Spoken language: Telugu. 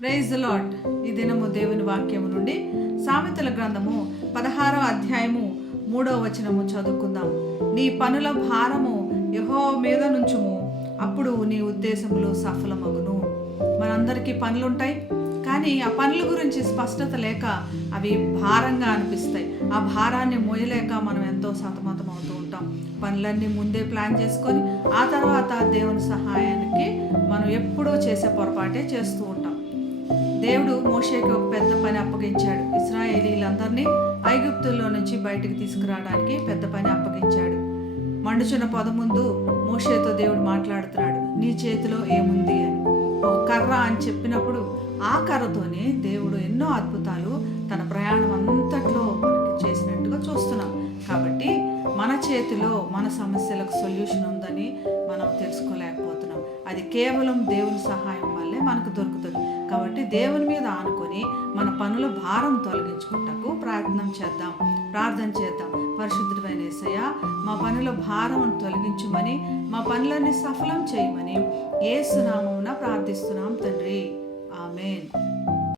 Praise the lord. ఈ దినము దేవుని వాక్యము నుండి సామెతల గ్రంథము 16వ అధ్యాయము 3వ వచనము చదువుకుందాం. నీ పనుల భారము యెహోవా మీద నుంచుము, అప్పుడు నీ ఉద్దేశములు సఫలమగును. మనందరికీ పనులుంటాయి, కానీ ఆ పనుల గురించి స్పష్టత లేక అవి భారంగా అనిపిస్తాయి. ఆ భారాన్ని మోయలేక మనం ఎంతో సతమతం అవుతూ ఉంటాం. పనులన్నీ ముందే ప్లాన్ చేసుకొని ఆ తర్వాత దేవుని సహాయానికి మనం ఎప్పుడూ చేసే పొరపాటే చేస్తూ ఉంటాం. దేవుడు మోషేకి ఒక పెద్ద పని అప్పగించాడు. ఇశ్రాయేలీలందరినీ ఐగుప్తుల్లో నుంచి బయటికి తీసుకురావడానికి పెద్ద పని అప్పగించాడు. మండుచున్న పొద ముందు మోషేతో దేవుడు మాట్లాడుతున్నాడు, నీ చేతిలో ఏముంది అని. ఒక కర్ర అని చెప్పినప్పుడు ఆ కర్రతోనే దేవుడు ఎన్నో అద్భుతాలు తన ప్రయాణం అంతట్లో మనకి చేసినట్టుగా చూస్తున్నాం. కాబట్టి మన చేతిలో మన సమస్యలకు సొల్యూషన్ ఉందని మనం తెలుసుకోలేకపోతున్నాం. అది కేవలం దేవుని సహాయం వల్లే మనకు దొరుకుతుంది. కాబట్టి దేవుని మీద ఆనుకొని మన పనుల భారం తొలగించుకుంటకు ప్రార్థన చేద్దాం. పరిశుద్ధుడైన యేసయ్య, మా పనుల భారం తొలగించుమని, మా పనులన్నీ సఫలం చేయమని యేసు నామమున ప్రార్థిస్తున్నాం తండ్రి. ఆమేన్.